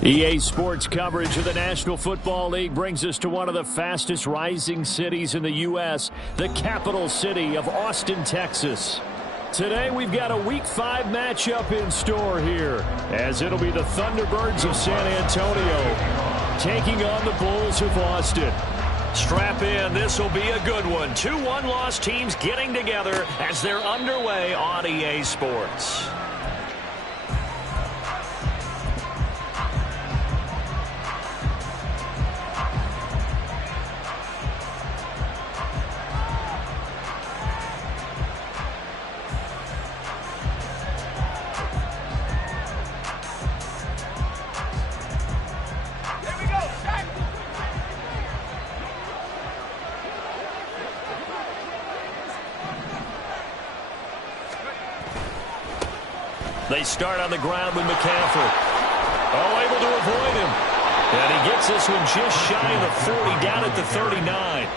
EA Sports coverage of the National Football League brings us to one of the fastest rising cities in the U.S., the capital city of Austin, Texas. Today we've got a Week 5 matchup in store here, as it'll be the Thunderbirds of San Antonio taking on the Bulls of Austin. Strap in, this will be a good one. 2 one-loss teams getting together as they're underway on EA Sports. They start on the ground with McCaffrey. Oh, able to avoid him. And he gets this one just shy of the 40, down at the 39.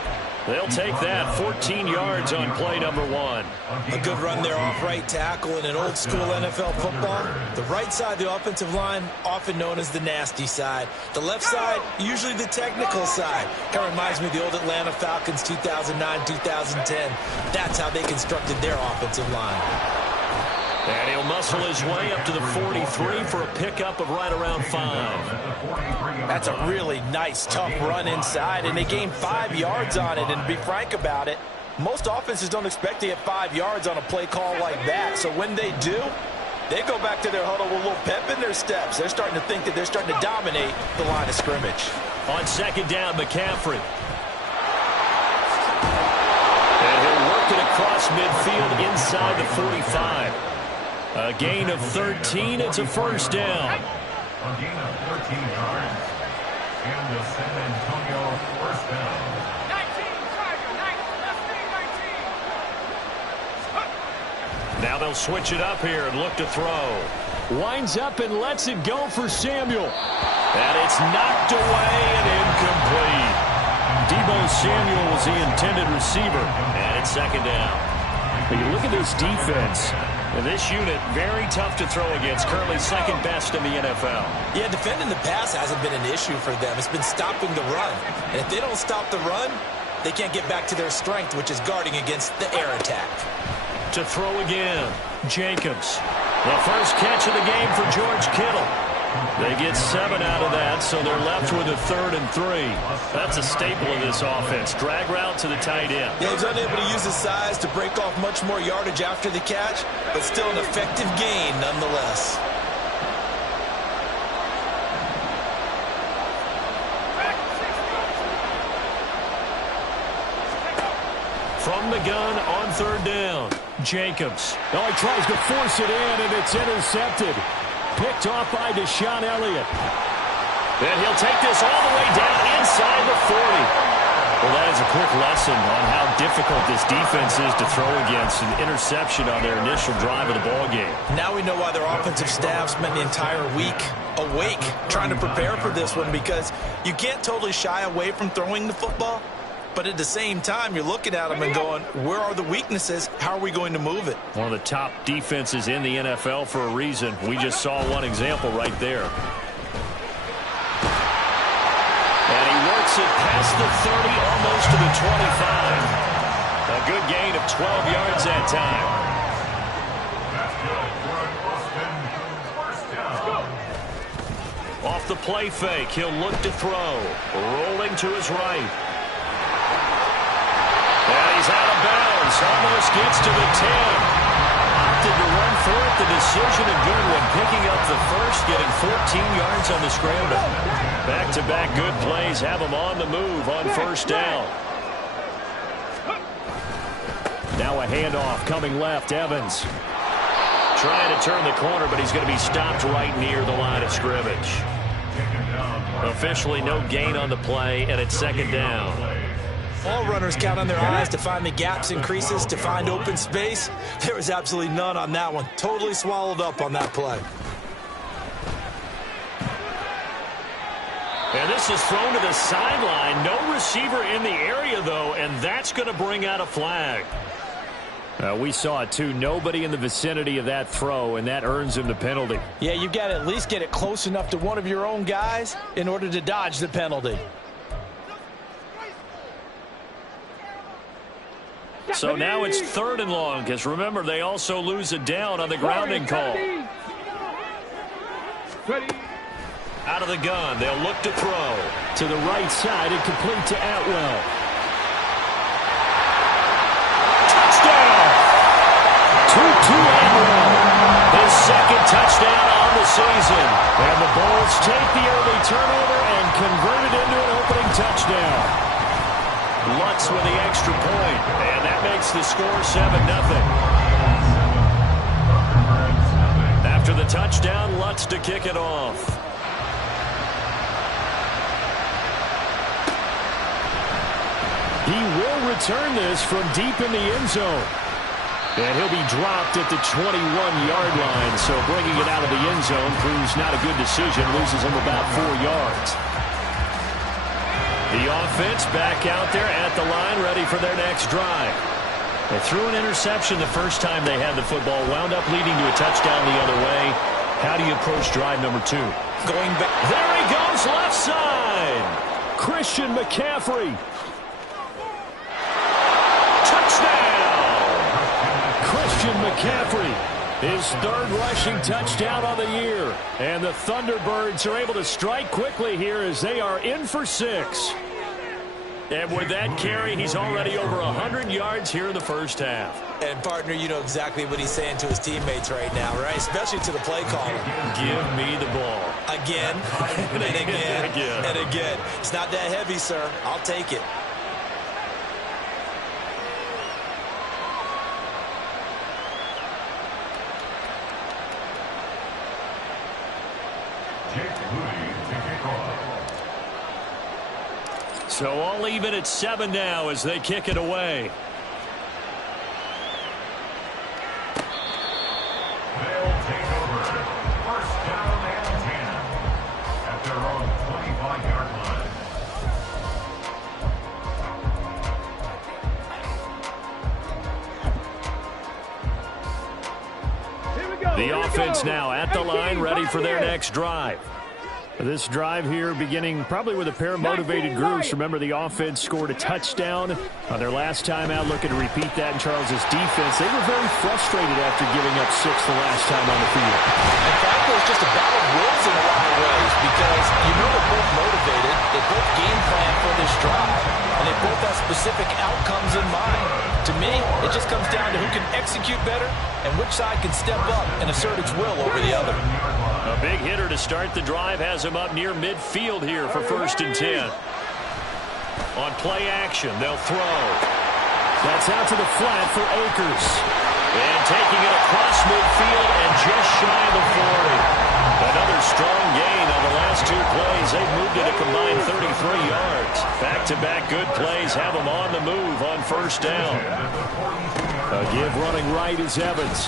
They'll take that, 14 yards on play number 1. A good run there off right tackle in an old-school NFL football. The right side of the offensive line, often known as the nasty side. The left side, usually the technical side. Kind of reminds me of the old Atlanta Falcons 2009-2010. That's how they constructed their offensive line. And he'll muscle his way up to the 43 for a pickup of right around 5. That's a really nice, tough run inside, and they gained 5 yards on it. And to be frank about it, most offenses don't expect to get 5 yards on a play call like that. So when they do, they go back to their huddle with a little pep in their steps. They're starting to think that they're starting to dominate the line of scrimmage. On second down, McCaffrey. And he'll work it across midfield inside the 45. A gain of 13. It's a first down. A gain of 13 yards. And the San Antonio first down. 19, Now they'll switch it up here and look to throw. Winds up and lets it go for Samuel. And it's knocked away and incomplete. Deebo Samuel was the intended receiver. And it's second down. But you look at this defense. And this unit, very tough to throw against, currently second best in the NFL. Yeah, defending the pass hasn't been an issue for them. It's been stopping the run. And if they don't stop the run, they can't get back to their strength, which is guarding against the air attack. To throw again, Jacobs. The first catch of the game for George Kittle. They get 7 out of that, so they're left with a 3rd and 3. That's a staple of this offense. Drag route to the tight end. Yeah, he's unable to use his size to break off much more yardage after the catch, but still an effective gain nonetheless. From the gun on 3rd down, Jacobs. Oh, he tries to force it in, and it's intercepted. Picked off by Deshaun Elliott. And he'll take this all the way down inside the 40. Well, that is a quick lesson on how difficult this defense is to throw against. An interception on their initial drive of the ballgame. Now we know why their offensive staff spent the entire week awake trying to prepare for this one, because you can't totally shy away from throwing the football. But at the same time, you're looking at them and going, where are the weaknesses? How are we going to move it? One of the top defenses in the NFL for a reason. We just saw one example right there. And he works it past the 30, almost to the 25. A good gain of 12 yards that time. Off the play fake, he'll look to throw. Rolling to his right. And he's out of bounds. Almost gets to the 10. Opted to run for it. The decision a good one. Picking up the first, getting 14 yards on the scramble. Back-to-back good plays have him on the move on first down. Now a handoff coming left. Evans trying to turn the corner, but he's going to be stopped right near the line of scrimmage. Officially no gain on the play, and it's second down. All runners count on their eyes to find the gaps and creases, to find open space. There was absolutely none on that one. Totally swallowed up on that play. And this is thrown to the sideline. No receiver in the area, though, and that's going to bring out a flag. We saw it too. Nobody in the vicinity of that throw, and that earns him the penalty. Yeah, you've got to at least get it close enough to one of your own guys in order to dodge the penalty. So now it's 3rd and long, because remember, they also lose it down on the grounding call. Out of the gun, they'll look to throw. To the right side and complete to Atwell. Touchdown! Tutu Atwell. His 2nd touchdown on the season. And the Bulls take the early turnover and convert it into an opening touchdown. Lutz with the extra point, and that makes the score 7-0. After the touchdown, Lutz to kick it off. He will return this from deep in the end zone. And he'll be dropped at the 21-yard line, so bringing it out of the end zone proves not a good decision, loses him about 4 yards. The offense back out there at the line, ready for their next drive. They threw an interception the first time they had the football, wound up leading to a touchdown the other way. How do you approach drive number 2? Going back. There he goes, left side. Christian McCaffrey. Touchdown! Christian McCaffrey. His 3rd rushing touchdown on the year. And the Thunderbirds are able to strike quickly here as they are in for 6. And with that carry, he's already over 100 yards here in the first half. And, partner, you know exactly what he's saying to his teammates right now, right? Especially to the play caller. Give me the ball. Again, and again, and again. It's not that heavy, sir. I'll take it. So all even at 7 now as they kick it away. They'll take over. 1st down and 10 at their own 25-yard line. The offense now at the line, ready for their next drive. This drive here beginning probably with a pair of motivated groups. Remember, the offense scored a touchdown on their last time out, looking to repeat that in Charles's defense. They were very frustrated after giving up 6 the last time on the field. In fact, it was just a battle of wills in a lot of ways because you know they're both motivated. They both game plan for this drive, and they both have specific outcomes in mind. To me, it just comes down to who can execute better and which side can step up and assert its will over the other. A big hitter to start the drive has him up near midfield here for 1st and 10. On play action, they'll throw. That's out to the flat for Akers. And taking it across midfield and just shy of the 40. Another strong gain on the last 2 plays. They've moved it a combined 33 yards. Back-to-back good plays have them on the move on 1st down. A give running right is Evans.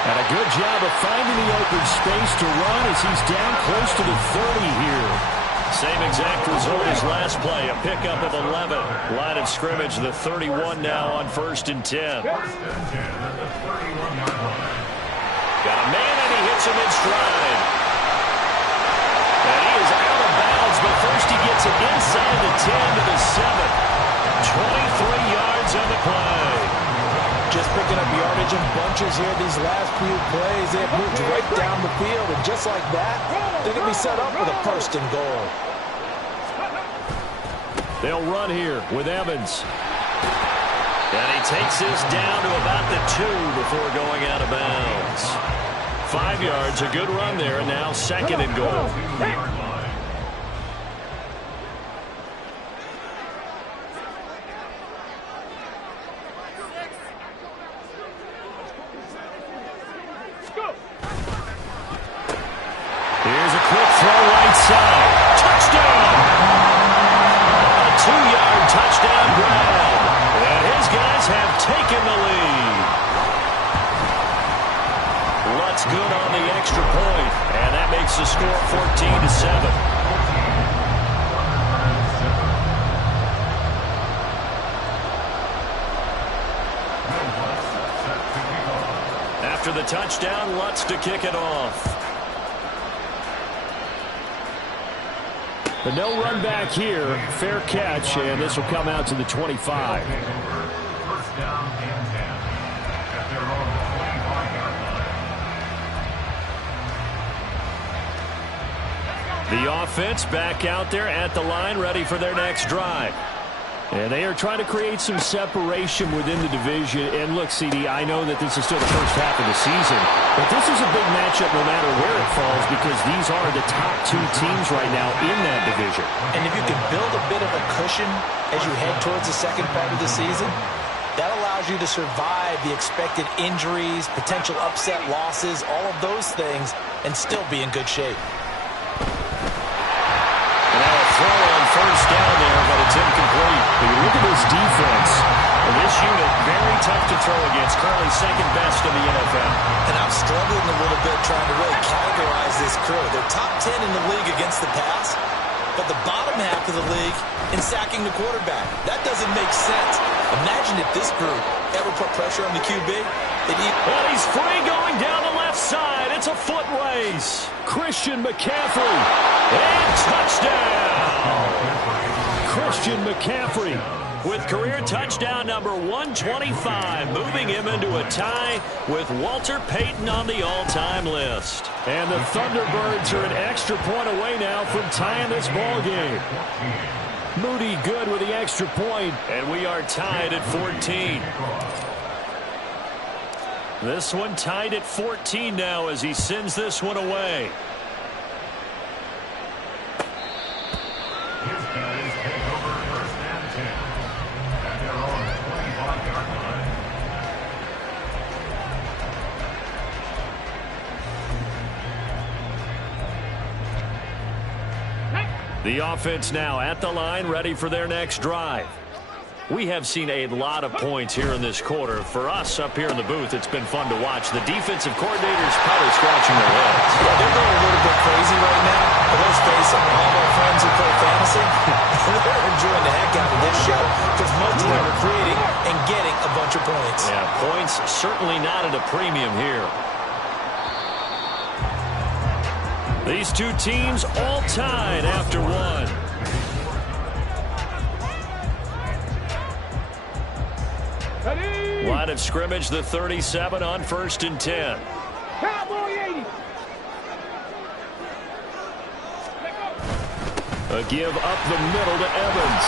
And a good job of finding the open space to run as he's down close to the 30 here. Same exact result as last play, a pickup of 11. Line of scrimmage, the 31 now on 1st and 10. Got a man and he hits him in stride. And he is out of bounds, but first he gets it inside the 10 to the 7. 23 yards on the play. Just picking up yardage in bunches here these last few plays. They have moved right down the field, and just like that, they're going to be set up with a 1st and goal. They'll run here with Evans. And he takes this down to about the 2 before going out of bounds. 5 yards, a good run there, and now 2nd and goal. Here's a quick throw right side. Touchdown! A 2-yard touchdown grab. And his guys have taken the lead. Lutz good on the extra point. And that makes the score 14-7. after the touchdown, Lutz to kick it off. The no run back here, fair catch, and this will come out to the 25. First down and 10 at their own 25-yard line. The offense back out there at the line, ready for their next drive. And they are trying to create some separation within the division. And look, CD, I know that this is still the first half of the season, but this is a big matchup no matter where it falls because these are the top two teams right now in that division. And if you can build a bit of a cushion as you head towards the second part of the season, that allows you to survive the expected injuries, potential upset losses, all of those things, and still be in good shape. Throw on first down there, but it's incomplete. But you look at this defense, and this unit, very tough to throw against, currently second best in the NFL. And I'm struggling a little bit trying to really categorize this crew. They're top 10 in the league against the pass, but the bottom half of the league in sacking the quarterback. That doesn't make sense. Imagine if this group ever put pressure on the QB. Well, he's free going down the left side. It's a foot race. Christian McCaffrey. And touchdown. Christian McCaffrey with career touchdown number 125, moving him into a tie with Walter Payton on the all-time list. And the Thunderbirds are an extra point away now from tying this ball game. Moody good with the extra point, and we are tied at 14. This one tied at 14 now as he sends this one away. His guys take over first and 10 at their own 25-yard line. The offense now at the line, ready for their next drive. We have seen a lot of points here in this quarter. For us up here in the booth, it's been fun to watch. The defensive coordinators probably scratching their heads. Yeah, they're going a little bit crazy right now, but let's face it, all of our friends who play fantasy, they're enjoying the heck out of this show because most of them are creating and getting a bunch of points. Yeah, points certainly not at a premium here. These two teams all tied after one. Line of scrimmage, the 37 on first and 10. A give up the middle to Evans.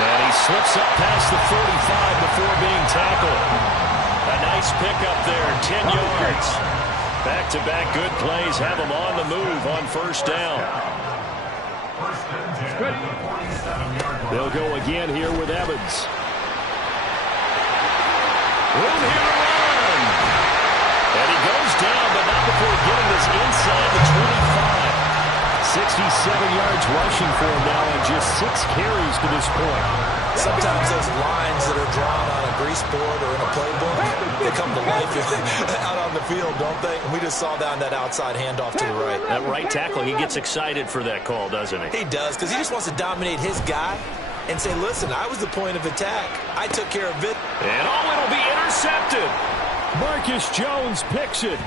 And he slips up past the 45 before being tackled. A nice pickup there, 10 yards. Back-to-back good plays have him on the move on first down. They'll go again here with Evans. Room here to run. And he goes down, but not before getting this inside the 25. 67 yards rushing for him now on just 6 carries to this point. Sometimes those lines that are drawn on a grease board or in a playbook, they come to life out on the field, don't they? And we just saw down that outside handoff to the right. That right tackle, he gets excited for that call, doesn't he? He does, because he just wants to dominate his guy and say, listen, I was the point of attack. I took care of it. And it'll be intercepted. Marcus Jones picks it.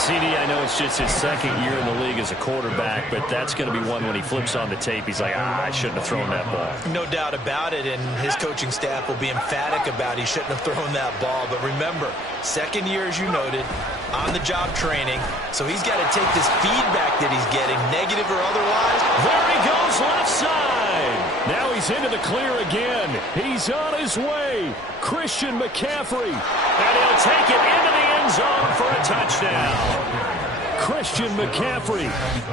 CD, I know it's just his second year in the league as a quarterback, but that's going to be one when he flips on the tape. He's like, I shouldn't have thrown that ball. No doubt about it, and his coaching staff will be emphatic about he shouldn't have thrown that ball. But remember, second year, as you noted, on-the-job training, so he's got to take this feedback that he's getting, negative or otherwise. There he goes, left side. Now he's into the clear again. He's on his way. Christian McCaffrey. And he'll take it into the end zone for a touchdown. Christian McCaffrey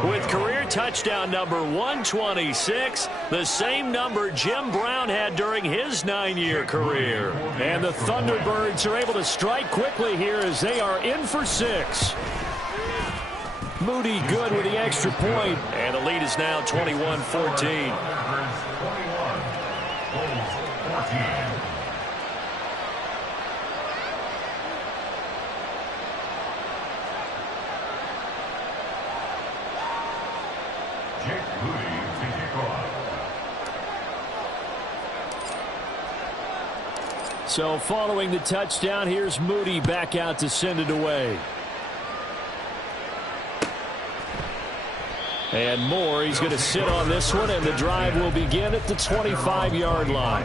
with career touchdown number 126, the same number Jim Brown had during his 9-year career. And the Thunderbirds are able to strike quickly here as they are in for 6. Moody good with the extra point, and the lead is now 21-14. So following the touchdown, here's Moody back out to send it away. And Moore, he's going to sit on this one, and the drive will begin at the 25-yard line.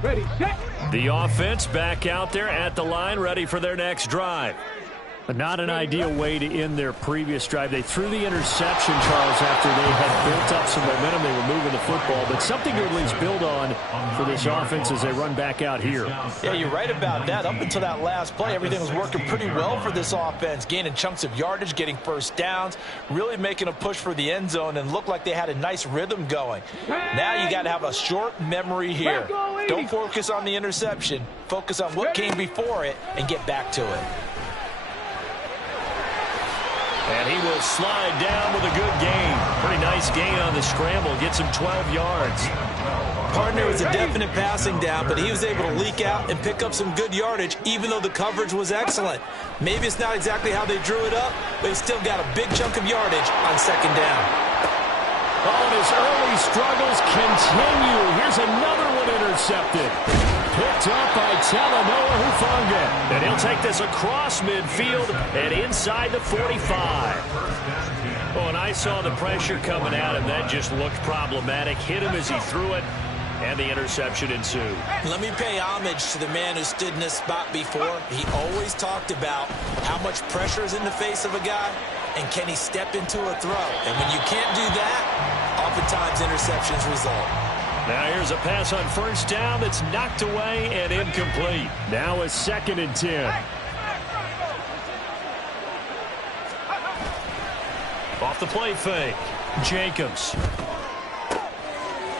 Ready, set. The offense back out there at the line, ready for their next drive. Not an ideal way to end their previous drive. They threw the interception, Charles, after they had built up some momentum. They were moving the football, but something to at least build on for this offense as they run back out here. Yeah, you're right about that. Up until that last play, everything was working pretty well for this offense, gaining chunks of yardage, getting first downs, really making a push for the end zone, and looked like they had a nice rhythm going. Now you got to have a short memory here. Don't focus on the interception. Focus on what came before it and get back to it. And he will slide down with a good gain. Pretty nice gain on the scramble. Gets him 12 yards. Partner was a definite passing down, but he was able to leak out and pick up some good yardage, even though the coverage was excellent. Maybe it's not exactly how they drew it up, but he still got a big chunk of yardage on second down. Oh, and his early struggles continue. Here's another one intercepted. Picked up by Talanoa Hufanga. And he'll take this across midfield and inside the 45. Oh, and I saw the pressure coming at him. That just looked problematic. Hit him as he threw it, and the interception ensued. Let me pay homage to the man who stood in this spot before. He always talked about how much pressure is in the face of a guy, and can he step into a throw. And when you can't do that, oftentimes interceptions result. Now here's a pass on first down that's knocked away and incomplete. Now a 2nd and 10. Off the play fake. Jacobs.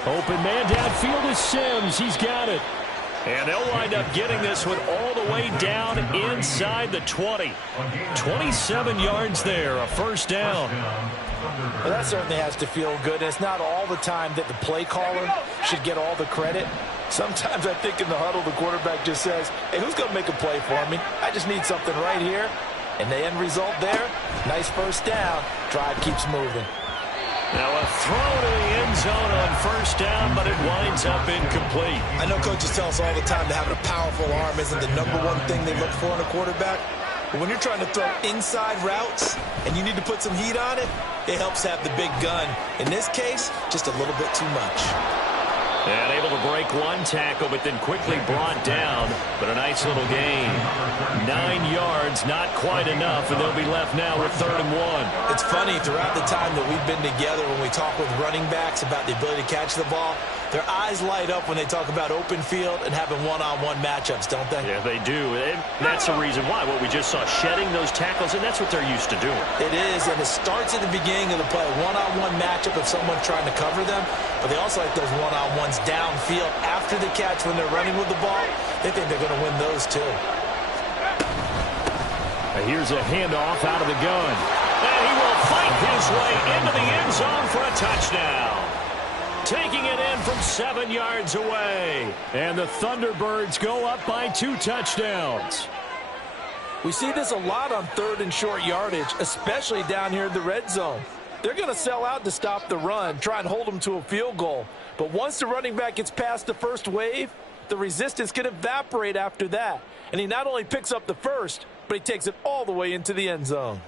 Open man downfield is Sims. He's got it. And they'll wind up getting this one all the way down inside the 20. 27 yards there, a first down. Well, that certainly has to feel good. And it's not all the time that the play caller should get all the credit. Sometimes I think in the huddle, the quarterback just says, hey, who's going to make a play for me? I just need something right here. And the end result there, nice first down. Drive keeps moving. Now a throw to the end zone on first down, but it winds up incomplete. I know coaches tell us all the time that having a powerful arm isn't the #1 thing they look for in a quarterback. But when you're trying to throw inside routes and you need to put some heat on it, it helps have the big gun. In this case, just a little bit too much. And able to break one tackle, but then quickly brought down. But a nice little gain. 9 yards, not quite enough, and they'll be left now with 3rd and 1. It's funny, throughout the time that we've been together, when we talk with running backs about the ability to catch the ball, their eyes light up when they talk about open field and having one-on-one matchups, don't they? Yeah, they do. And that's the reason why. What we just saw, shedding those tackles, and that's what they're used to doing. It is, and it starts at the beginning of the play. One-on-one matchup if someone's trying to cover them, but they also like those one-on-ones downfield after the catch when they're running with the ball. They think they're going to win those too. Here's a handoff out of the gun. And he will fight his way into the end zone for a touchdown. Taking it in from 7 yards away. And the Thunderbirds go up by 2 touchdowns. We see this a lot on 3rd and short yardage, especially down here in the red zone. They're going to sell out to stop the run, try and hold them to a field goal. But once the running back gets past the first wave, the resistance can evaporate after that. And he not only picks up the first, but he takes it all the way into the end zone.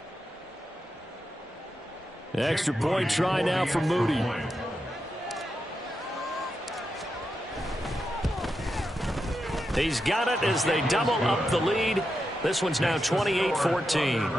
Extra point try now for Moody. He's got it as they double up the lead. This one's now 28-14.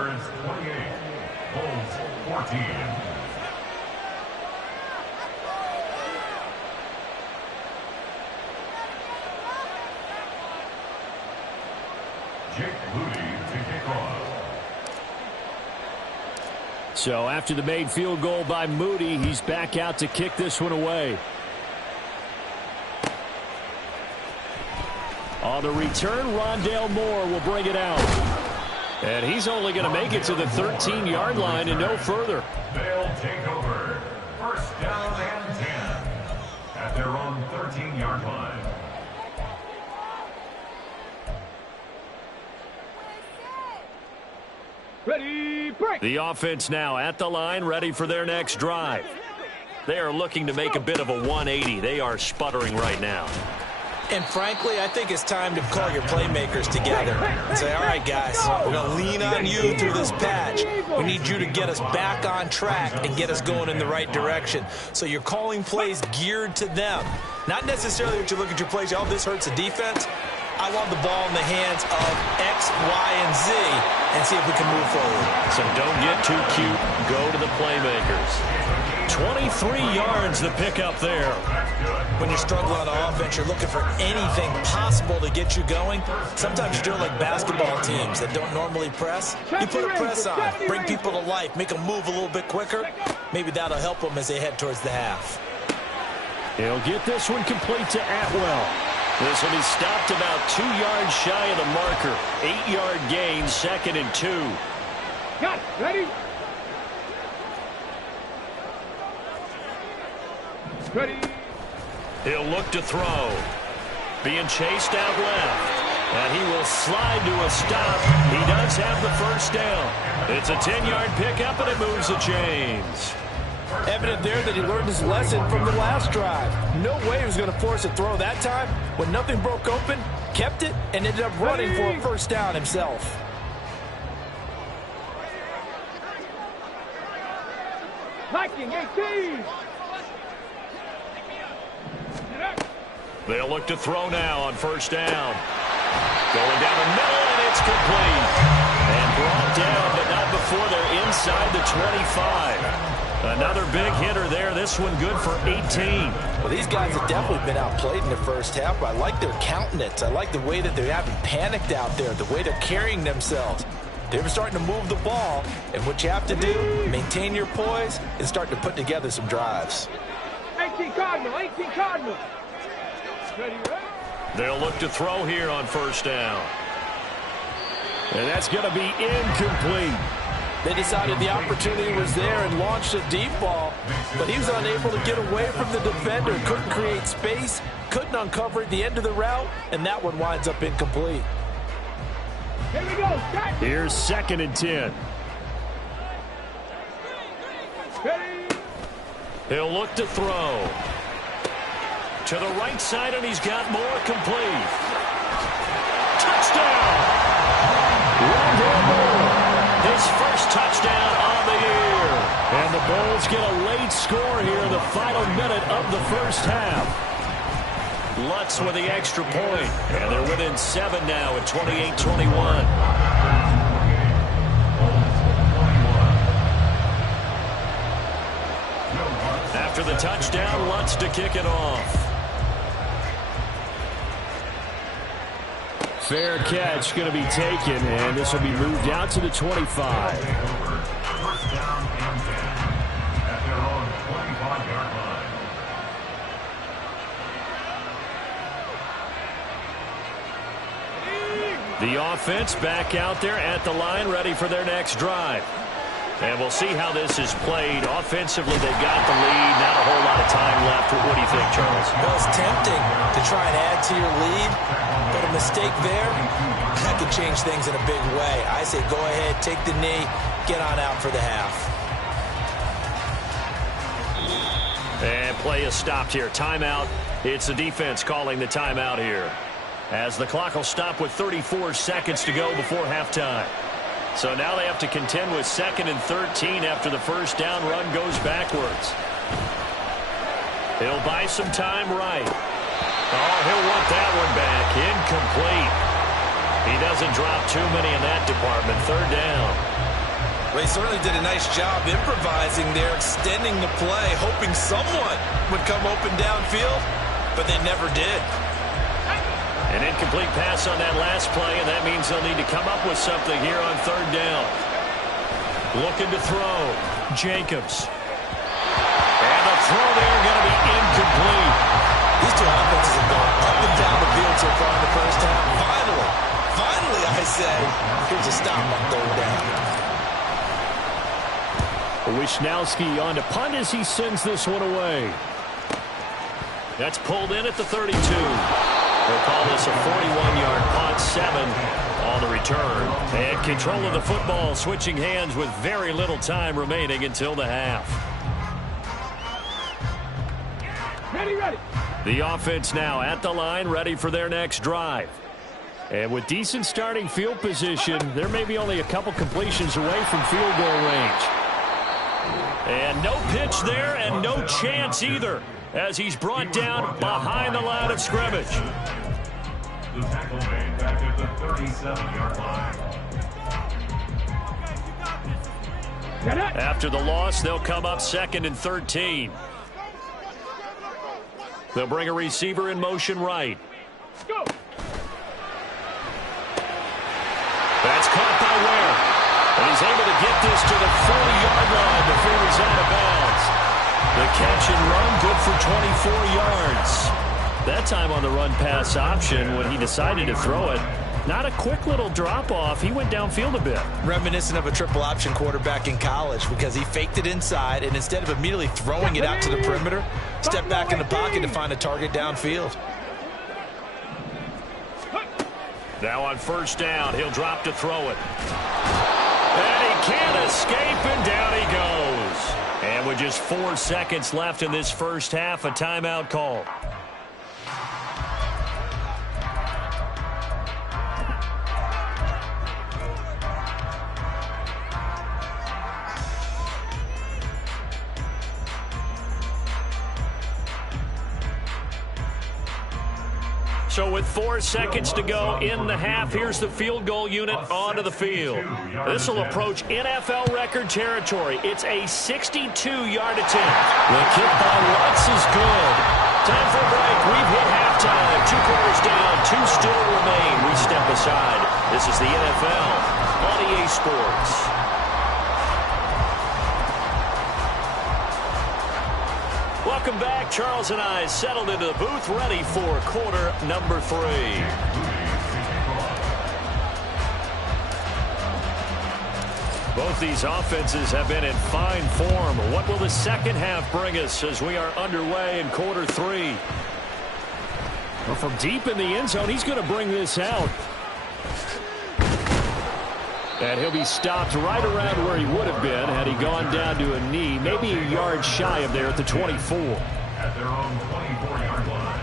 So after the made field goal by Moody, he's back out to kick this one away. On the return, Rondale Moore will bring it out. And he's only going to make it to the 13-yard line and no further. They'll take over. First down and 10 at their own 13-yard line. Ready, break. The offense now at the line, ready for their next drive. They are looking to make a bit of a 180. They are sputtering right now. And frankly, I think it's time to call your playmakers together and say, all right, guys, we're going to lean on you through this patch. We need you to get us back on track and get us going in the right direction. So you're calling plays geared to them. Not necessarily that you look at your plays, oh, this hurts the defense. I want the ball in the hands of X, Y, and Z and see if we can move forward. So don't get too cute. Go to the playmakers. 23 yards the pickup there. When you're struggling on offense, you're looking for anything possible to get you going. Sometimes you do it like basketball teams that don't normally press. You put a press on, bring people to life, make them move a little bit quicker. Maybe that'll help them as they head towards the half. He'll get this one complete to Atwell. This will be stopped about 2 yards shy of the marker. 8-yard gain, 2nd and 2. Got it. Ready? Ready. He'll look to throw. Being chased out left. And he will slide to a stop. He does have the first down. It's a 10-yard pickup, and it moves the chains. Evident there that he learned his lesson from the last drive. No way he was going to force a throw that time. When nothing broke open, kept it, and ended up running for a first down himself. Viking 18. They'll look to throw now on first down. Going down the middle, and it's complete. And brought down, but not before they're inside the 25. Another big hitter there. This one good for 18. Well, these guys have definitely been outplayed in the first half, but I like their countenance. I like the way that they haven't panicked out there, the way they're carrying themselves. They're starting to move the ball, and what you have to do, maintain your poise and start to put together some drives. 18 Cardinal, 18 Cardinal. Ready, ready. They'll look to throw here on first down. And that's going to be incomplete. They decided the opportunity was there and launched a deep ball, but he was unable to get away from the defender, couldn't create space, couldn't uncover at the end of the route, and that one winds up incomplete. Here we go. Start. Here's 2nd and 10. Ready. He'll look to throw. To the right side, and he's got more complete. Touchdown! Rondale Moore. His first touchdown on the year. And the Bulls get a late score here in the final minute of the first half. Lutz with the extra point. And they're within 7 now at 28-21. After the touchdown, Lutz to kick it off. Fair catch going to be taken, and this will be moved out to the 25. First down and 10 at their own 25-yard line. The offense back out there at the line, ready for their next drive. And we'll see how this is played. Offensively, they got the lead. Not a whole lot of time left. What do you think, Charles? Well, it's tempting to try and add to your lead, but a mistake there, that could change things in a big way. I say go ahead, take the knee, get on out for the half. And play is stopped here. Timeout. It's the defense calling the timeout here, as the clock will stop with 34 seconds to go before halftime. So now they have to contend with 2nd and 13 after the first down run goes backwards. He'll buy some time right. Oh, he'll want that one back. Incomplete. He doesn't drop too many in that department. 3rd down. Well, he certainly did a nice job improvising there, extending the play, hoping someone would come open downfield, but they never did. An incomplete pass on that last play, and that means they'll need to come up with something here on 3rd down. Looking to throw. Jacobs. And the throw there going to be incomplete. These two offenses have gone up and down the field so far in the first half. Finally, I say, here's a stop on 3rd down. Wisnowski on to punt as he sends this one away. That's pulled in at the 32. They'll call this a 41-yard punt, 7 on the return. And control of the football, switching hands with very little time remaining until the half. Ready. The offense now at the line, ready for their next drive. And with decent starting field position, there may be only a couple completions away from field goal range. And no pitch there and no chance either as he's brought down behind the line of scrimmage. The tackle made back at the 37-yard line. After the loss, they'll come up 2nd and 13. They'll bring a receiver in motion right. Go. That's caught by Ware. And he's able to get this to the 40-yard line before he's out of bounds. The catch and run, good for 24 yards. That time on the run-pass option when he decided to throw it. Not a quick little drop-off. He went downfield a bit. Reminiscent of a triple option quarterback in college because he faked it inside, and instead of immediately throwing it out to the perimeter, stepped back in the pocket to find a target downfield. Now on first down, he'll drop to throw it. And he can't escape, and down he goes. And with just 4 seconds left in this first half, a timeout call. So with 4 seconds to go in the half, here's the field goal unit onto the field. This will approach NFL record territory. It's a 62-yard attempt. The kick by Lutz is good. Time for a break. We've hit halftime. 2 quarters down, 2 still remain. We step aside. This is the NFL on EA Sports. Welcome back. Charles and I settled into the booth, ready for quarter number 3. Both these offenses have been in fine form. What will the second half bring us as we are underway in quarter 3? Well, from deep in the end zone, he's going to bring this out. And he'll be stopped right around where he would have been had he gone down to a knee, maybe a yard shy of there at the 24. At their own 24-yard line.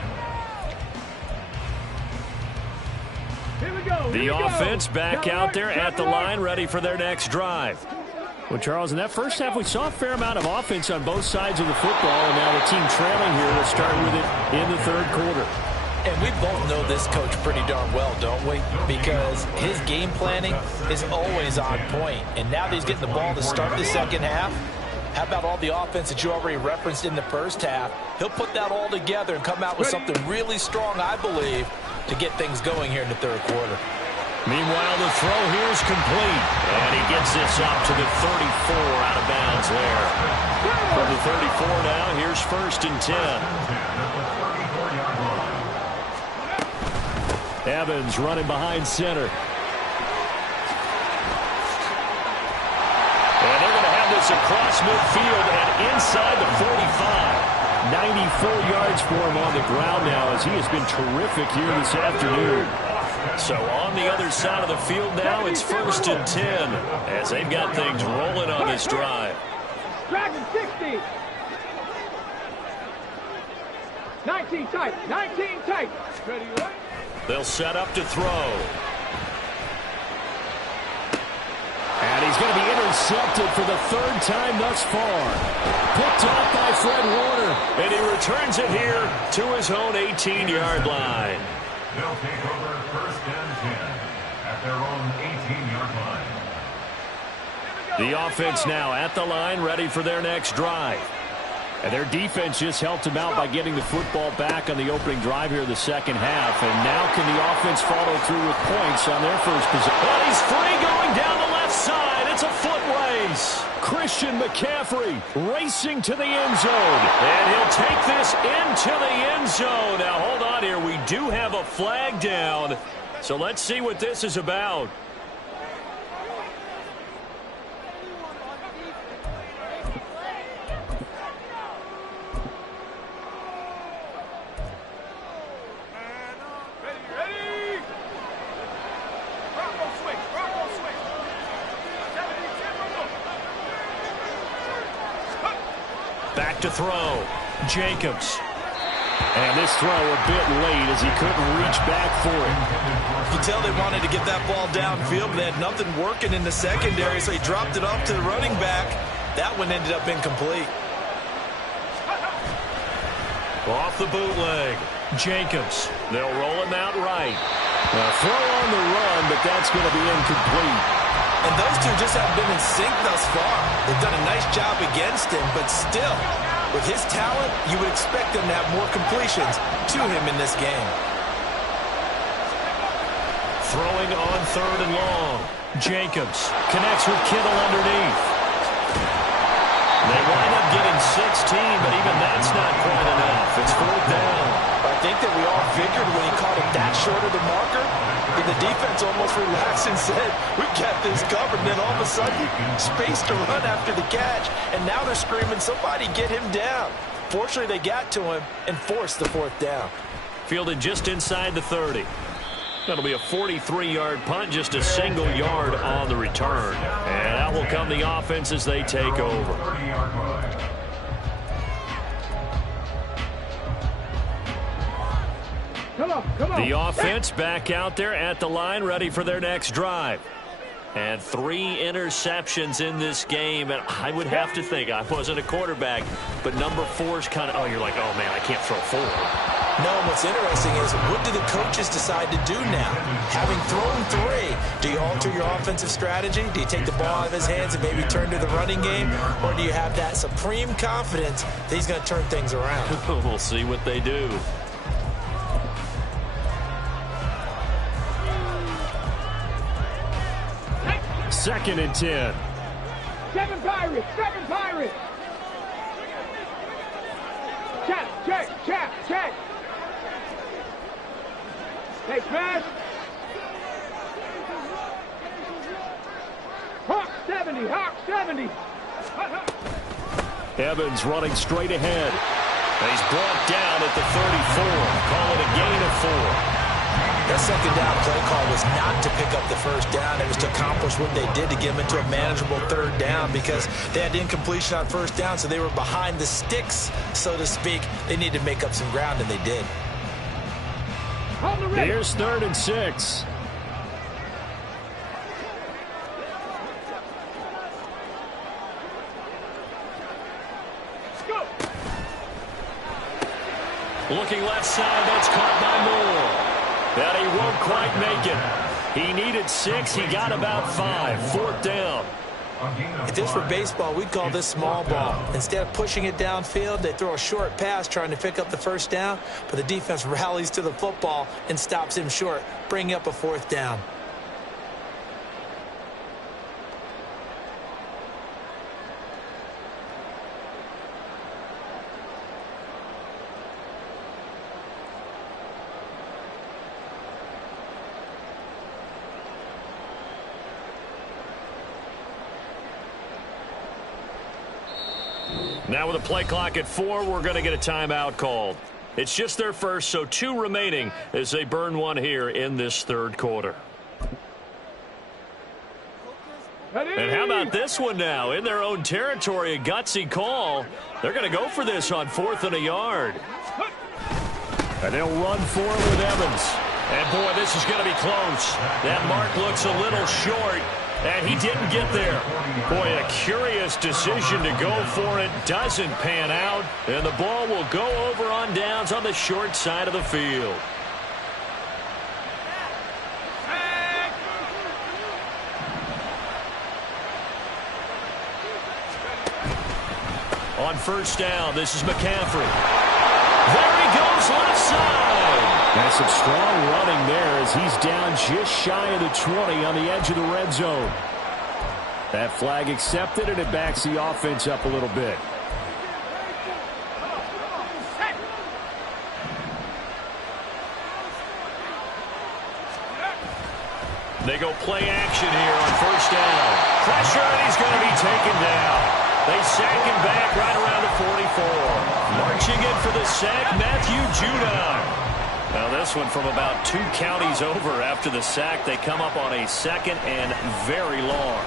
Here we go. The offense back out there at the line, ready for their next drive. Well, Charles, in that first half, we saw a fair amount of offense on both sides of the football, and now the team trailing here will start with it in the third quarter. And we both know this coach pretty darn well, don't we? Because his game planning is always on point. And now that he's getting the ball to start the second half, how about all the offense that you already referenced in the first half? He'll put that all together and come out with something really strong, I believe, to get things going here in the third quarter. Meanwhile, the throw here is complete. And he gets this up to the 34 out of bounds there. From the 34 now, here's 1st and 10. Evans running behind center. And they're going to have this across midfield and inside the 45. 94 yards for him on the ground now as he has been terrific here this afternoon. So on the other side of the field now, it's 1st and 10 as they've got things rolling on this drive. Dragon 60. 19 tight. 19 tight. Ready, right? They'll set up to throw. And he's going to be intercepted for the 3rd time thus far. Picked off by Fred Warner. And he returns it here to his own 18-yard line. They'll take over 1st and 10 at their own 18-yard line. The offense now at the line, ready for their next drive. And their defense just helped him out by getting the football back on the opening drive here in the second half. And now can the offense follow through with points on their first possession? But he's free going down the left side. It's a foot race. Christian McCaffrey racing to the end zone. And he'll take this into the end zone. Now, hold on here. We do have a flag down. So let's see what this is about. Back to throw. Jacobs. And this throw a bit late as he couldn't reach back for it. You tell they wanted to get that ball downfield, but they had nothing working in the secondary, so he dropped it off to the running back. That one ended up incomplete. Off the bootleg. Jacobs. They'll roll him out right. A throw on the run, but that's going to be incomplete. And those two just haven't been in sync thus far. They've done a nice job against him, but still, with his talent, you would expect them to have more completions to him in this game. Throwing on 3rd and long. Jacobs connects with Kittle underneath. They wind up getting 16, but even that's not quite enough. It's 4th down. I think that we all figured when he caught it that short of the marker, that the defense almost relaxed and said, we got this covered. And then all of a sudden, space to run after the catch. And now they're screaming, somebody get him down. Fortunately, they got to him and forced the 4th down. Fielded just inside the 30. That'll be a 43-yard punt, just a single yard on the return. And that will come the offense as they take over. Come on. The offense back out there at the line, ready for their next drive. And 3 interceptions in this game. And I would have to think, I wasn't a quarterback, but number 4's kind of, you're like, oh, man, I can't throw 4. No, what's interesting is, what do the coaches decide to do now? Having thrown 3, do you alter your offensive strategy? Do you take the ball out of his hands and maybe turn to the running game? Or do you have that supreme confidence that he's going to turn things around? We'll see what they do. Second and 10. 7 Pirates. Check. Hey, smash. Hawk 70. Evans running straight ahead. He's brought down at the 34. Call it a gain of 4. That second down play call was not to pick up the first down. It was to accomplish what they did to get them into a manageable 3rd down, because they had incompletion on 1st down, so they were behind the sticks, so to speak. They needed to make up some ground, and they did. Here's 3rd and 6. Go. Looking left side, that's caught by Moore. But he won't quite make it. He needed 6. He got about 5. 4th down. If this were baseball, we'd call this small ball. Instead of pushing it downfield, they throw a short pass trying to pick up the 1st down, but the defense rallies to the football and stops him short, bringing up a 4th down. Now with a play clock at 4, we're going to get a timeout called. It's just their first, so 2 remaining as they burn one here in this 3rd quarter. And how about this one now? In their own territory, a gutsy call. They're going to go for this on 4th and a yard. And they'll run for it with Evans. And, boy, this is going to be close. That mark looks a little short. And he didn't get there. Boy, a curious decision to go for it. Doesn't pan out. And the ball will go over on downs on the short side of the field. On 1st down, this is McCaffrey. There he goes left side. And some strong running there as he's down just shy of the 20 on the edge of the red zone. That flag accepted, and it backs the offense up a little bit. They go play action here on 1st down. Pressure, and he's going to be taken down. They sack him back right around the 44. Marching in for the sack, Matthew Judon. Now this one from about 2 counties over after the sack. They come up on a 2nd and very long.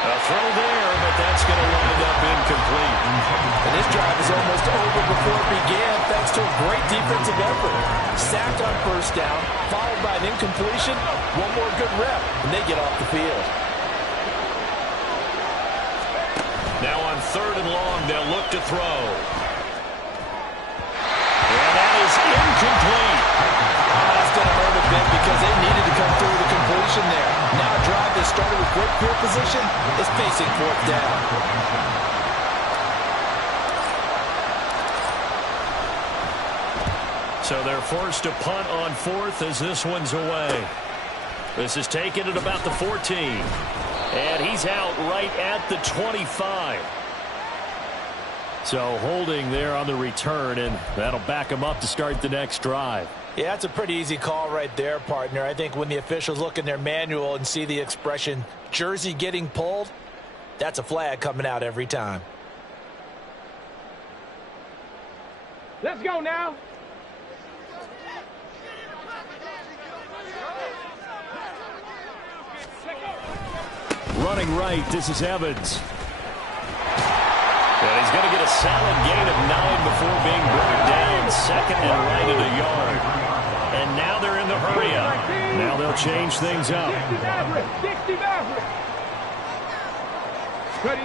A throw there, but that's going to wind up incomplete. And this drive is almost over before it began thanks to a great defensive effort. Sack on first down, followed by an incompletion. One more good rep, and they get off the field. Now on 3rd and long, they'll look to throw. And that is incomplete. That's going to hurt a bit because they needed to come through with a completion there. Now a drive that started with great field position is facing 4th down. So they're forced to punt on 4th as this one's away. This is taken at about the 14. And he's out right at the 25. So holding there on the return, and that'll back him up to start the next drive. Yeah, that's a pretty easy call right there, partner. I think when the officials look in their manual and see the expression jersey getting pulled, that's a flag coming out every time. Let's go now. Running right, this is Evans. And he's going to get a solid gain of 9 before being brought down. 2nd and right at a yard. And now they're in the hurry up. Now they'll change things up. 60 Maverick. 60 Maverick. Ready.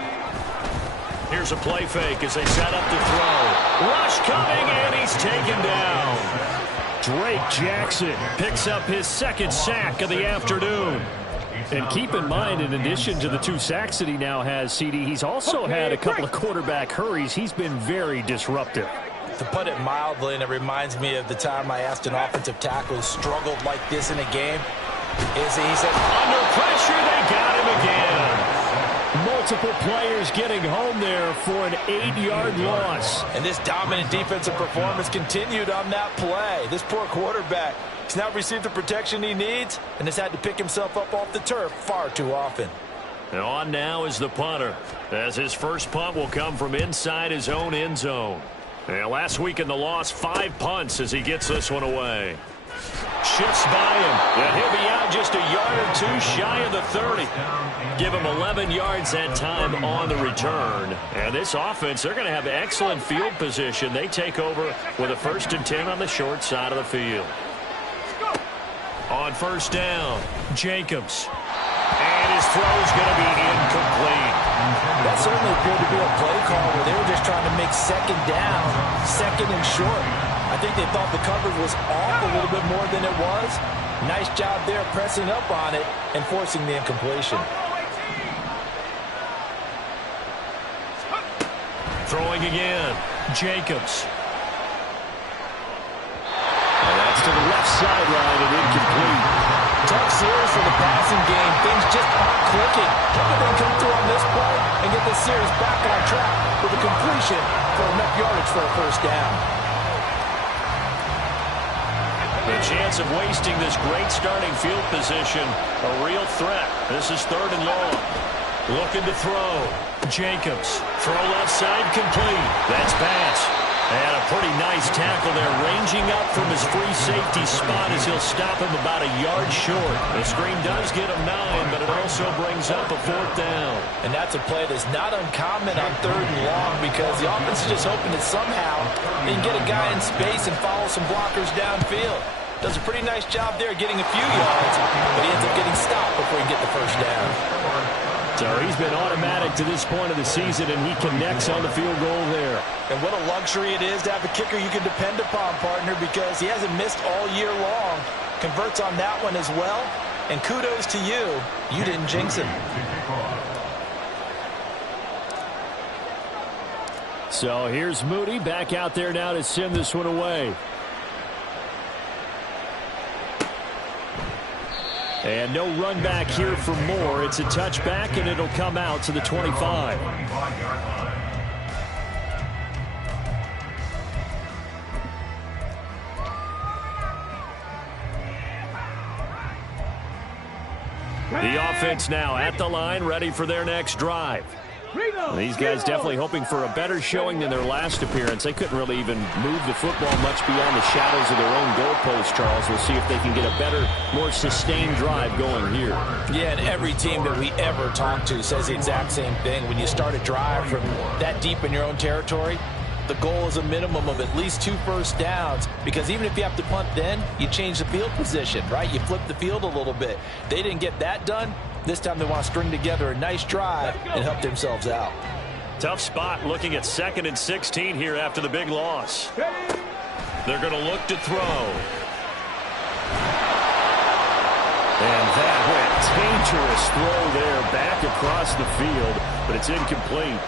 Here's a play fake as they set up to throw. Rush coming, and he's taken down. Drake Jackson picks up his 2nd sack of the afternoon. And keep in mind, in addition to the 2 sacks that he now has, CD, he's also had a couple of quarterback hurries. He's been very disruptive. To put it mildly, and it reminds me of the time I asked an offensive tackle who struggled like this in a game, he said, under pressure, they got him again. Multiple players getting home there for an 8-yard loss. And this dominant defensive performance continued on that play. This poor quarterback, he's not received the protection he needs and has had to pick himself up off the turf far too often. And on now is the punter, as his first punt will come from inside his own end zone. And last week in the loss, 5 punts as he gets this one away. Shifts by him, and he'll be out just a yard or 2 shy of the 30. Give him 11 yards that time on the return. And this offense, they're going to have excellent field position. They take over with a 1st and 10 on the short side of the field. On 1st down, Jacobs. And his throw's going to be incomplete. That certainly appeared to be a play call where they were just trying to make 2nd down, 2nd and short. I think they thought the coverage was off a little bit more than it was. Nice job there pressing up on it and forcing the incompletion. Throwing again, Jacobs. And that's to the left sideline and incomplete. Tough series for the passing game. Things just aren't clicking. Hope they come through on this play and get this series back on track with a completion for enough yardage for a 1st down. The chance of wasting this great starting field position, a real threat. This is 3rd and long. Looking to throw. Jacobs. Throw left side complete. That's pass. And a pretty nice tackle there, ranging up from his free safety spot as he'll stop him about a yard short. The screen does get him 9, but it also brings up a 4th down. And that's a play that's not uncommon on 3rd and long because the offense is just hoping that somehow they can get a guy in space and follow some blockers downfield. Does a pretty nice job there getting a few yards, but he ends up getting stopped before he can get the 1st down. So he's been automatic to this point of the season, and he connects on the field goal there. And what a luxury it is to have a kicker you can depend upon, partner, because he hasn't missed all year long. Converts on that one as well. And kudos to you. You didn't jinx him. So here's Moody back out there now to send this one away. And no run back here for Moore. It's a touchback, and it'll come out to the 25. The offense now at the line, ready for their next drive. These guys definitely hoping for a better showing than their last appearance. They couldn't really even move the football much beyond the shadows of their own goalpost, Charles. We'll see if they can get a better, more sustained drive going here. Yeah, and every team that we ever talk to says the exact same thing. When you start a drive from that deep in your own territory, the goal is a minimum of at least 2 first downs, because even if you have to punt then, you change the field position, right? You flip the field a little bit. They didn't get that done. This time they want to string together a nice drive and help themselves out. Tough spot looking at 2nd and 16 here after the big loss. They're going to look to throw. And that went dangerous throw there back across the field, but it's incomplete.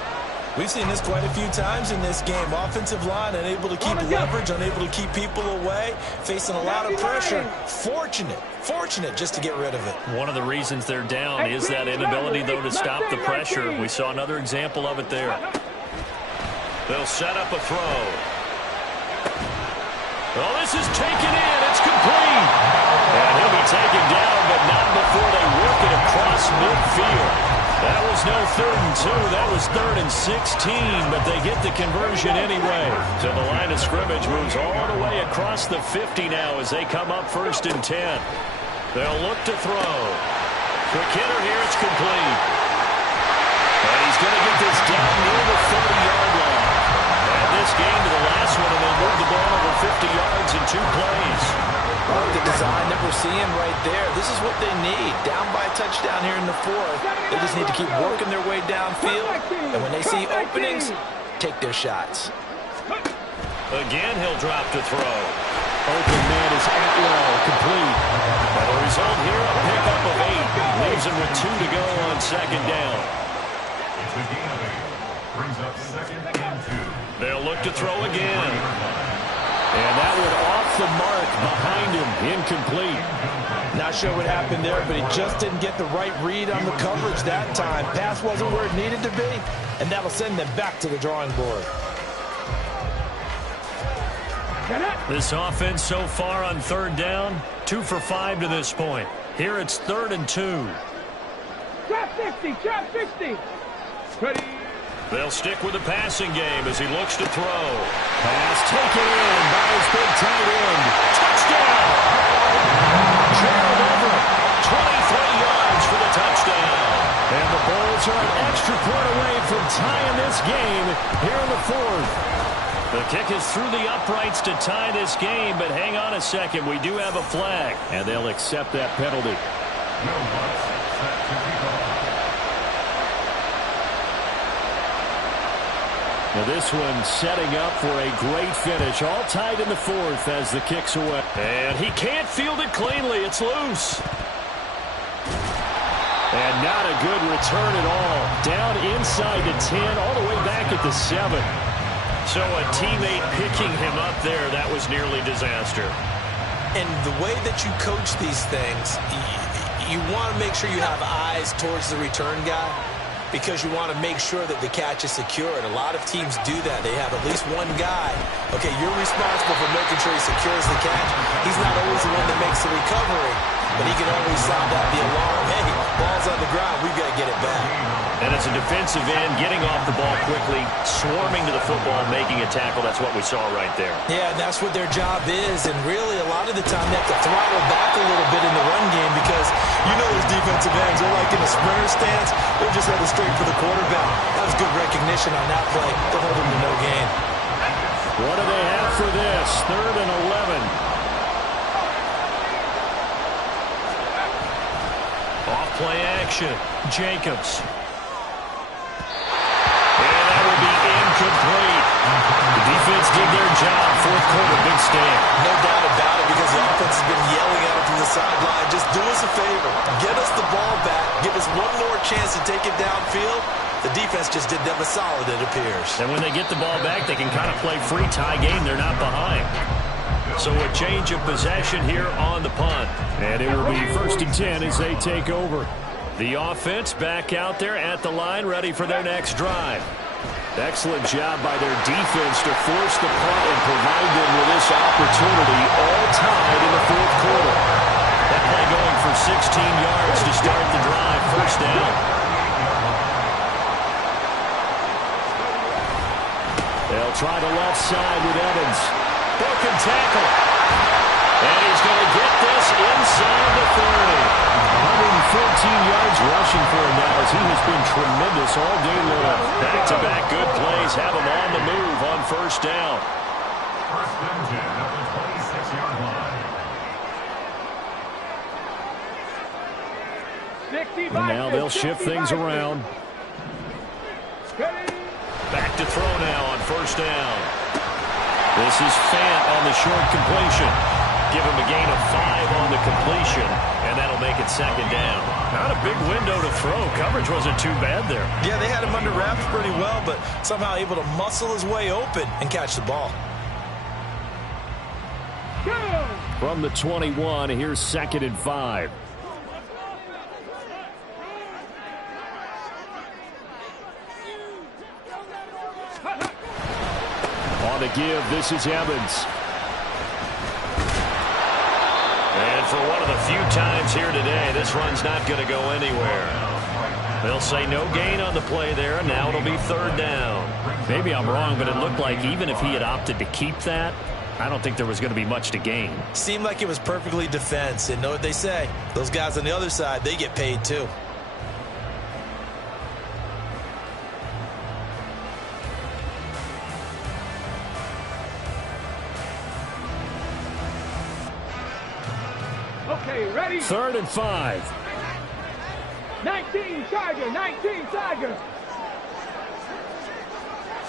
We've seen this quite a few times in this game. Offensive line unable to keep leverage, unable to keep people away, facing a lot of pressure. Fortunate just to get rid of it. One of the reasons they're down is that inability, though, to stop the pressure. We saw another example of it there. They'll set up a throw. Oh, this is taken in. It's complete. And he'll be taken down, but not before they work it across midfield. That was no 3rd and 2. That was 3rd and 16, but they get the conversion anyway. So the line of scrimmage moves all the way across the 50 now as they come up 1st and 10. They'll look to throw. Quick hitter here. It's complete. And he's going to get this down near the 30-yard line. And this game to the last one, and they move the ball over 50 yards in 2 plays. The design that we're seeing right there, this is what they need. Down by a touchdown here in the 4th. They just need to keep working their way downfield. And when they see openings, take their shots. Again, he'll drop to throw. Open man is Atwell, complete. And the result here, a pickup of 8. Leaves him with 2 to go on 2nd down. It's a gain of 8. Brings up 2nd and 2. They'll look to throw again. And that one off the mark behind him, incomplete. Not sure what happened there, but he just didn't get the right read on the coverage that time. Pass wasn't where it needed to be, and that'll send them back to the drawing board. This offense so far on 3rd down, 2 for 5 to this point. Here it's 3rd and 2. Trap 50, trap 50. Ready. They'll stick with the passing game as he looks to throw. Pass taken in by his big tight end. Touchdown! Gerald Everett, 23 yards for the touchdown. And the Bulls are an extra point away from tying this game here in the 4th. The kick is through the uprights to tie this game, but hang on a second. We do have a flag, and they'll accept that penalty. No butts. Set to kick off. Now this one setting up for a great finish. All tied in the 4th as the kick's away. And he can't field it cleanly. It's loose. And not a good return at all. Down inside the 10, all the way back at the 7. So a teammate picking him up there, that was nearly disaster. And the way that you coach these things, you want to make sure you have eyes towards the return guy, because you want to make sure that the catch is secured. A lot of teams do that. They have at least one guy. Okay, you're responsible for making sure he secures the catch. He's not always the one that makes the recovery, but he can always sound out the alarm. Hey, ball's on the ground. We've got to get it back. And as a defensive end, getting off the ball quickly, swarming to the football, making a tackle, that's what we saw right there. Yeah, that's what their job is. And really, a lot of the time, they have to throttle back a little bit in the run game, because you know those defensive ends, they're like in a sprinter stance. They're just headed straight for the quarterback. That was good recognition on that play to hold him to no gain. What do they have for this? 3rd and 11. Off play action. Jacobs. And that will be incomplete. The defense did their job. 4th quarter, big stand. No doubt about it, because the offense has been yelling at him from the sideline. Just do us a favor. Get us the ball back. Give us one more chance to take it downfield. The defense just did them a solid, it appears. And when they get the ball back, they can kind of play free tie game. They're not behind. So a change of possession here on the punt. And it will be 1st and 10 as they take over. The offense back out there at the line, ready for their next drive. Excellent job by their defense to force the punt and provide them with this opportunity, all tied in the 4th quarter. That play going for 16 yards to start the drive. 1st down. They'll try the left side with Evans. Broken tackle. And he's going to get this inside the 30. 114 yards rushing for him now as he has been tremendous all day long. Back-to-back good plays have him on the move on first down. First and 10 at the 26-yard line. And now they'll shift things around. Back to throw now on first down. This is Fant on the short completion. Give him a gain of 5 on the completion, and that'll make it second down. Not a big window to throw. Coverage wasn't too bad there. Yeah, they had him under wraps pretty well, but somehow able to muscle his way open and catch the ball. From the 21, here's second and 5. On the give, this is Evans. And for one of the few times here today, this run's not going to go anywhere. They'll say no gain on the play there, and now it'll be third down. Maybe I'm wrong, but it looked like even if he had opted to keep that, I don't think there was going to be much to gain. Seemed like it was perfectly defense, and know what they say. Those guys on the other side, they get paid too. Okay, ready? Third and 5. 19 Tiger, 19 Tiger.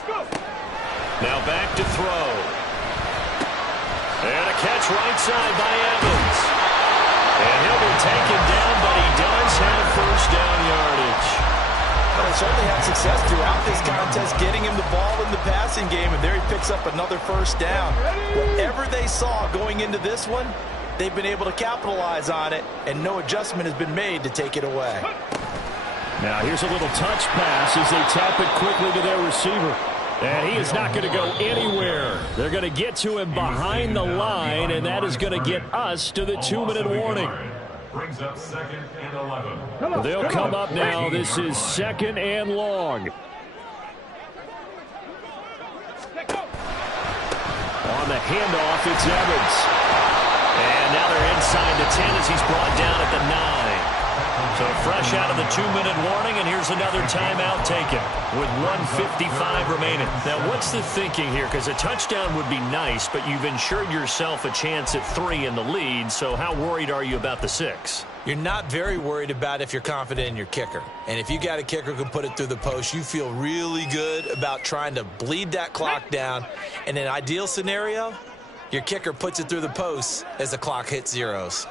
Go. Now back to throw. And a catch right side by Evans. And he'll be taken down, but he does have first down yardage. Well, they certainly had success throughout this contest, getting him the ball in the passing game, and there he picks up another first down. Whatever they saw going into this one, they've been able to capitalize on it, and no adjustment has been made to take it away. Now here's a little touch pass as they tap it quickly to their receiver. And he is not going to go anywhere. They're going to get to him behind the line, and that is going to get us to the 2-minute warning. Brings up second and 11. They'll come up now. This is second and long. On the handoff, it's Evans. And now they're inside the 10 as he's brought down at the 9. So fresh out of the 2-minute warning, and here's another timeout taken with 1:55 remaining. Now, what's the thinking here? Because a touchdown would be nice, but you've ensured yourself a chance at 3 in the lead, so how worried are you about the 6? You're not very worried about if you're confident in your kicker. And if you got a kicker who can put it through the post, you feel really good about trying to bleed that clock down. In an ideal scenario, your kicker puts it through the post as the clock hits zeros.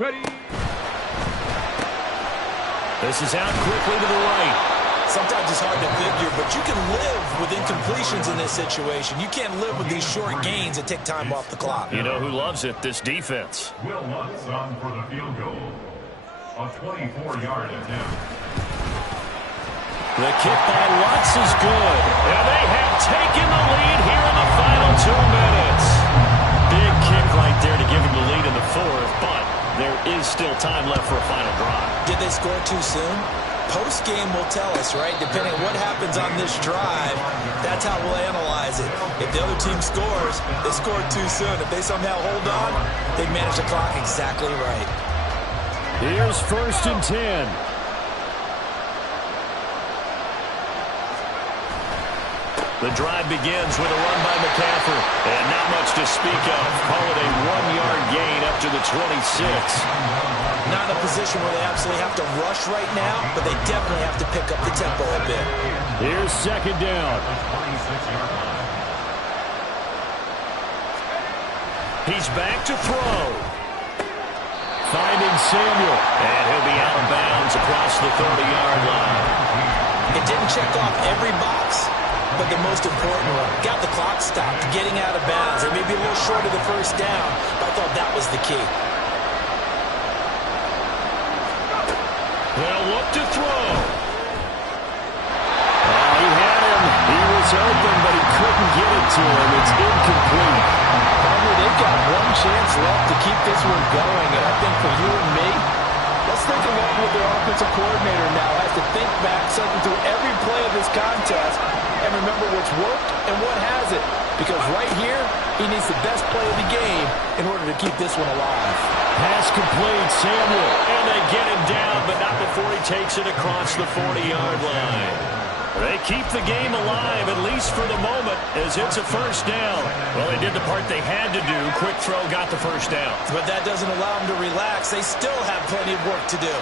Ready. This is out quickly to the right. Sometimes it's hard to figure, but you can live with incompletions in this situation. You can't live with these short gains that take time off the clock. You know who loves it? This defense. Will Lutz on for the field goal. A 24-yard attempt. The kick by Lutz is good. And they have taken the lead here in the final 2 minutes. Big kick right there to give them the lead in the 4th, but there is still time left for a final drive. Did they score too soon? Post-game will tell us, right? Depending on what happens on this drive, that's how we'll analyze it. If the other team scores, they scored too soon. If they somehow hold on, they manage the clock exactly right. Here's first and 10. The drive begins with a run by McCaffrey. And not much to speak of. Call it a 1-yard gain up to the 26. Not in a position where they absolutely have to rush right now, but they definitely have to pick up the tempo a bit. Here's second down. He's back to throw. Finding Samuel. And he'll be out of bounds across the 30-yard line. It didn't check off every box, but the most important one. Got the clock stopped, getting out of bounds. It may be a little short of the first down, but I thought that was the key. They'll look to throw. He had him. He was open, but he couldn't get it to him. It's incomplete. Bummer they've got one chance left to keep this one going. And I think for you and me, let's think along with their offensive coordinator now has to think back, cycle through every play of this contest, and remember what's worked and what hasn't. Because right here, he needs the best play of the game in order to keep this one alive. Pass complete, Samuel. And they get him down, but not before he takes it across the 40-yard line. They keep the game alive, at least for the moment, as it's a first down. Well, they did the part they had to do. Quick throw got the first down. But that doesn't allow them to relax. They still have plenty of work to do.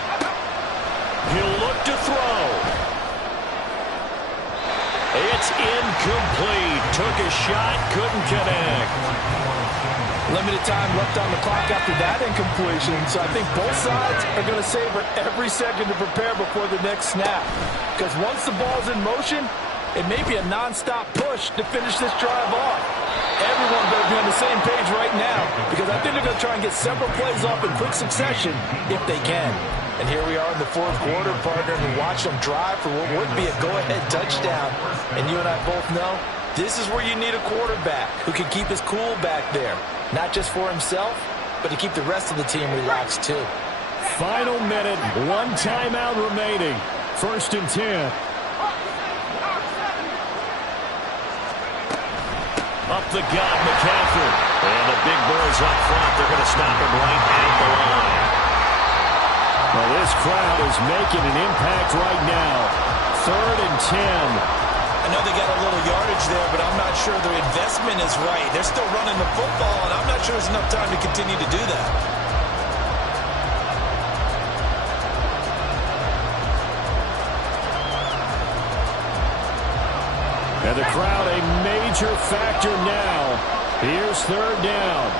He'll look to throw. It's incomplete. Took a shot, couldn't connect. Limited time left on the clock after that incompletion, so I think both sides are going to savor every second to prepare before the next snap. Because once the ball's in motion, it may be a non-stop push to finish this drive off. Everyone better be on the same page right now, because I think they're going to try and get several plays off in quick succession if they can. And here we are in the fourth quarter, partner, and watch them drive for what would be a go-ahead touchdown. And you and I both know this is where you need a quarterback who can keep his cool back there. Not just for himself, but to keep the rest of the team relaxed too. Final minute, one timeout remaining. 1st and 10. Up the gut, McCaffrey. And the big boys up front, they're going to stop him right at the line. Well, this crowd is making an impact right now. 3rd and 10. I know they got a little yardage there, but I'm not sure their investment is right. They're still running the football, and I'm not sure there's enough time to continue to do that. And the crowd a major factor now. Here's 3rd down.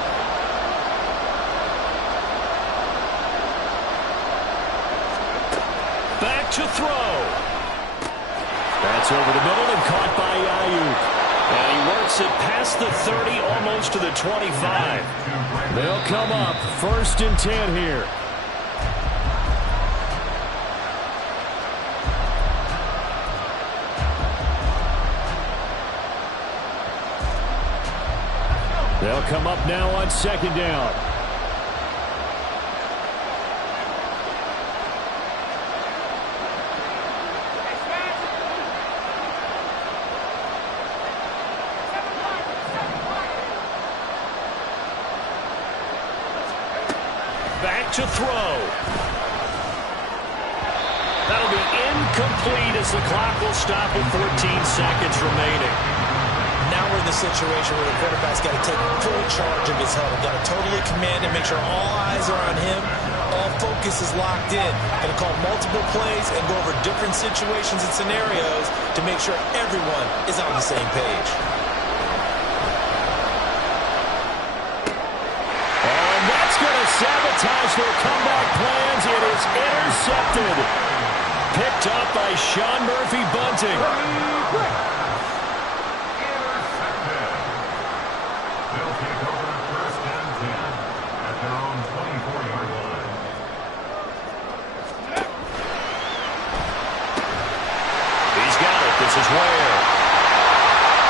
Back to throw. That's over the middle and caught by Ayuk. And he works it past the 30, almost to the 25. They'll come up 1st and 10 here. They'll come up now on 2nd down. Back to throw. That'll be incomplete as the clock will stop with 14 seconds remaining. Now we're in the situation where the quarterback's got to take full charge of his huddle. Got to totally command and make sure all eyes are on him. All focus is locked in. Going to call multiple plays and go over different situations and scenarios to make sure everyone is on the same page. Sabotage their comeback plans. It is intercepted. Picked up by Sean Murphy-Bunting. Intercepted. They'll take over 1st and 10 at their own 24-yard line. He's got it. This is Ware.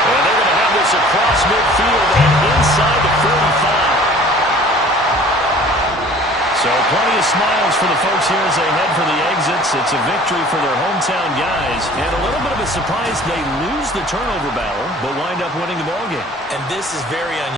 And they're going to have this across midfield and inside the 45. So plenty of smiles for the folks here as they head for the exits. It's a victory for their hometown guys. And a little bit of a surprise, they lose the turnover battle, but wind up winning the ballgame. And this is very unusual.